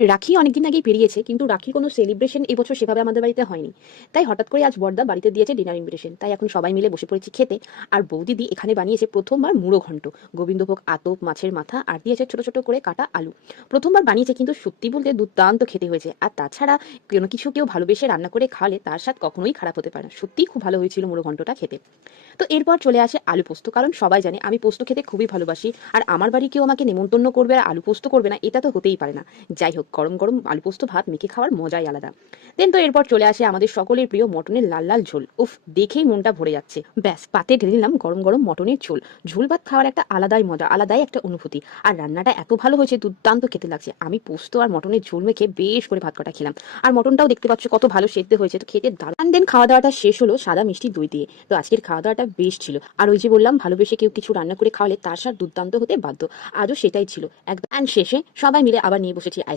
রাখি অনেকদিন আগেই পেরিয়েছে, কিন্তু রাখির কোনো সেলিব্রেশন এবছর সেভাবে আমাদের বাড়িতে হয়নি। তাই হঠাৎ করে আজ বড়দা বাড়িতে দিয়েছে ডিনার ইনভিটেশন, তাই এখন সবাই মিলে বসে পড়েছি খেতে। আর বৌদিদি এখানে বানিয়েছে প্রথমবার মুড়ো ঘন্ট, গোবিন্দভোগ আতপ মাছের মাথা, আর দিয়েছে ছোট ছোট করে কাটা আলু। প্রথমবার বানিয়েছে, কিন্তু সত্যি বলতে দুর্দান্ত খেতে হয়েছে। আর তাছাড়া কোনো কিছু কেউ ভালোবেসে রান্না করে খাওয়ালে তার স্বাদ কখনোই খারাপ হতে পারে না। সত্যিই খুব ভালো হয়েছিল মুড়ো ঘন্টটা খেতে। তো এরপর চলে আসে আলু পোস্ত, কারণ সবাই জানে আমি পোস্ত খেতে খুবই ভালোবাসি। আর আমার বাড়ি কেউ আমাকে নেমন্তন্ন করবে আর আলু পোস্ত করবে না, এটা তো হতেই পারে না। যাই হোক, গরম গরম আলু পোস্ত ভাত মেখে খাওয়ার মজাই আলাদা। দেন তো এরপর চলে আসে আমাদের সকলের প্রিয় মটনের লাল লাল ঝোল। উফ, দেখেই মনটা ভরে যাচ্ছে। ব্যাস, পাতে ঢেলে নিলাম গরম গরম মটনের ঝোল। ঝোল ভাত খাওয়ার একটা আলাদাই মজা, আলাদাই একটা অনুভূতি। আর রান্নাটা এত ভালো হয়েছে, দুর্দান্ত খেতে লাগছে। আমি পোস্ত আর মটনের ঝোল মেখে বেশ করে ভাত কটা খেলাম। আর মটনটাও দেখতে পাচ্ছ কত ভালো সেদ্ধ হয়েছে, তো খেতে দারুণ। দেন খাওয়া দাওয়াটা শেষ হলো সাদা মিষ্টি দই দিয়ে। তো আজকের খাওয়া দাওয়াটা বেশ ছিল। আর ওই যে বললাম, ভালোবেসে কেউ কিছু রান্না করে খাওয়ালে তার স্বাদ দুর্দান্ত হতে বাধ্য। আজও সেটাই ছিল একদম। অ্যান্ড শেষে সবাই মিলে আবার নিয়ে বসেছি আইসক্রিম।